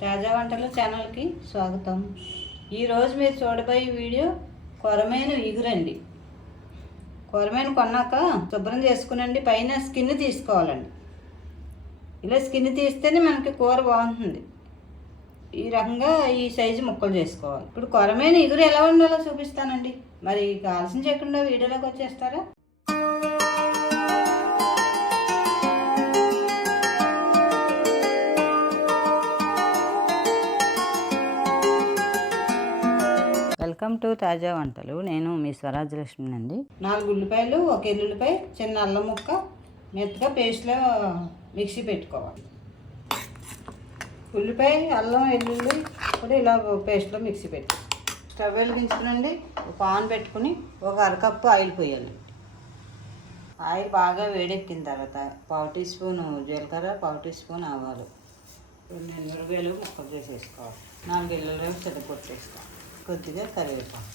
తాజా వంటలు ఛానల్కి స్వాగతం. ఈరోజు మీరు చూడబోయే వీడియో కొరమైన ఇగురండి. కొరమైన కొన్నాక శుభ్రం చేసుకునండి పైన స్కిన్ తీసుకోవాలండి. ఇలా స్కిన్ తీస్తేనే మనకి కూర బాగుంటుంది. ఈ రకంగా ఈ సైజు ముక్కలు చేసుకోవాలి. ఇప్పుడు కొరమైన ఇగురు ఎలా ఉండాలో చూపిస్తానండి. మరి ఆలస్యం చేయకుండా వీడియోలోకి వచ్చేస్తారా? వెల్కమ్ టు తాజా వంటలు. నేను మీ స్వరాజ్యలక్ష్మి అండి నాలుగు ఉల్లిపాయలు ఒక ఎల్లుల్లిపాయ చిన్న అల్లం ముక్క మెత్తగా పేస్ట్లో మిక్సీ పెట్టుకోవాలి. ఉల్లిపాయ అల్లం వెల్లుల్లి కూడా ఇలా పేస్ట్లో మిక్సీ పెట్టి స్టవ్ వెలిగించుకునండి. ఒక పాన్ పెట్టుకుని ఒక అరకప్పు ఆయిల్ పోయాలి. ఆయిల్ బాగా వేడెక్కిన తర్వాత పావు టీ స్పూన్ జీలకర్ర పావు టీ స్పూన్ ఆవాలు. రెండు మిరపకాయలు ముక్కలు చేసేసుకోవాలి. నాలుగు ఎల్లుల్లి వేసుకోవాలి కొద్దిగా కరివేపాకు.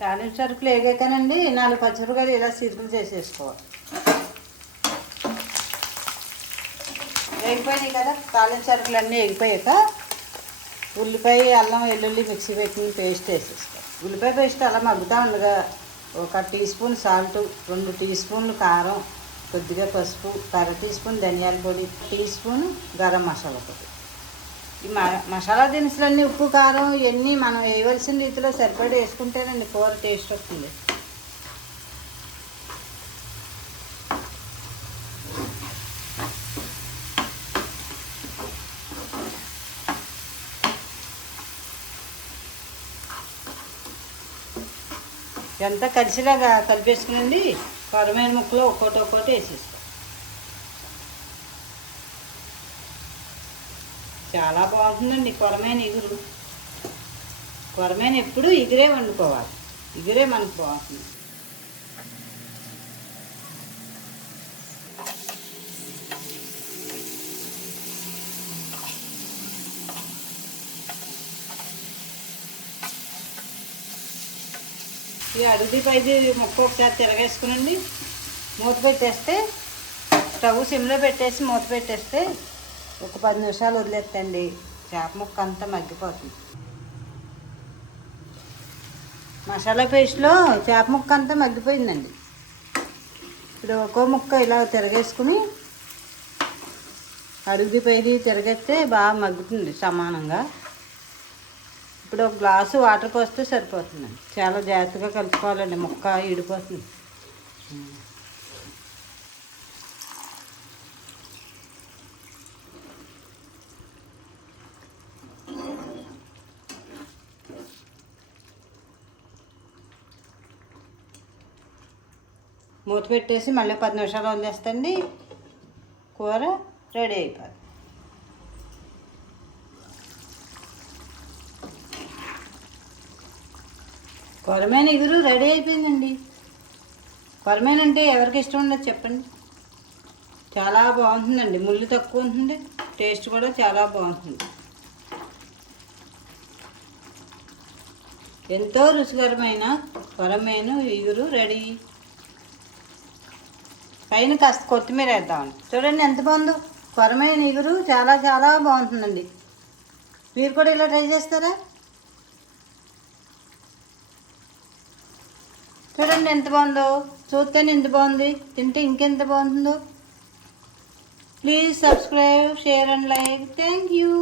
తాలింపు సరుకులు ఏగాకనండి నాలుగు పచ్చిమిరపకాయలు ఇలా సిరుకులు చేసేసుకోవాలి. ఎగిపోయినాయి కదా తాలింపు సరుకులు అన్నీ ఎగిపోయాక ఉల్లిపాయ అల్లం వెల్లుల్లి మిక్సీ పెట్టి పేస్ట్ వేసేసుకోవాలి. ఉల్లిపాయ పేస్ట్ అలా మగ్గుతూ ఉండగా ఒక టీ స్పూన్ సాల్ట్ రెండు టీ స్పూన్లు కారం కొద్దిగా పసుపు అర టీ స్పూన్ ధనియాల పొడి టీ స్పూన్ గరం మసాలా పొడి. ఈ మ- మసాలా దినుసులన్నీ ఉప్పు కారం ఇవన్నీ మనం వేయవలసిన రీతిలో సరిపడి వేసుకుంటేనండి కూర టేస్ట్ వస్తుంది. ఎంత కలిసిలాగా కలిపేసుకునండి కొరమైన ముక్కలు ఒక్కోటి ఒక్కోటి వేసేస్తాం చాలా బాగుంటుందండి కొరమైన ఇగురు. కొరమైన ఎప్పుడు ఇగురే వండుకోవాలి. ఇగురే మనకు బాగుంటుంది. ఈ అడుగుది పైది ముక్క ఒకసారి తిరగేసుకునండి. మూత పెట్టేస్తే స్టవ్ సిమ్లో పెట్టేసి మూత పెట్టేస్తే ఒక పది నిమిషాలు వదిలేస్తండి చేప ముక్క అంతా మగ్గిపోతుంది. మసాలా పేస్ట్లో చేప ముక్క అంతా మగ్గిపోయిందండి. ఇప్పుడు ఒక్కో ముక్క ఇలా తిరగేసుకుని అడుగుది పైది తిరగేస్తే బాగా మగ్గుతుంది సమానంగా. ఇప్పుడు ఒక గ్లాసు వాటర్ పోస్తే సరిపోతుందండి. చాలా జాగ్రత్తగా కలుపుకోవాలండి. ముక్క ఇడిపోతుంది. మూత పెట్టేసి మళ్ళీ పది నిమిషాలు వదిలేస్తండి. కూర రెడీ అయిపోతుంది కొరమైన ఎగురు రెడీ అయిపోయిందండి. కొరమైన అంటే ఎవరికి ఇష్టం ఉండదు చెప్పండి. చాలా బాగుంటుందండి. ముళ్ళు తక్కువ ఉంటుంది. టేస్ట్ కూడా చాలా బాగుంటుంది. ఎంతో రుచికరమైన కొరమైన ఇగురు రెడీ. పైన కాస్త కొత్తిమీర వేద్దామండి చూడండి ఎంత బాగుందో. కొరమైన ఇగురు చాలా చాలా బాగుంటుందండి. మీరు కూడా ఇలా ట్రై చేస్తారా? చూడండి ఎంత బాగుందో. చూస్తేనే ఎంత బాగుంది. తింటే ఇంకెంత బాగుంటుందో. Please subscribe share and like. Thank you.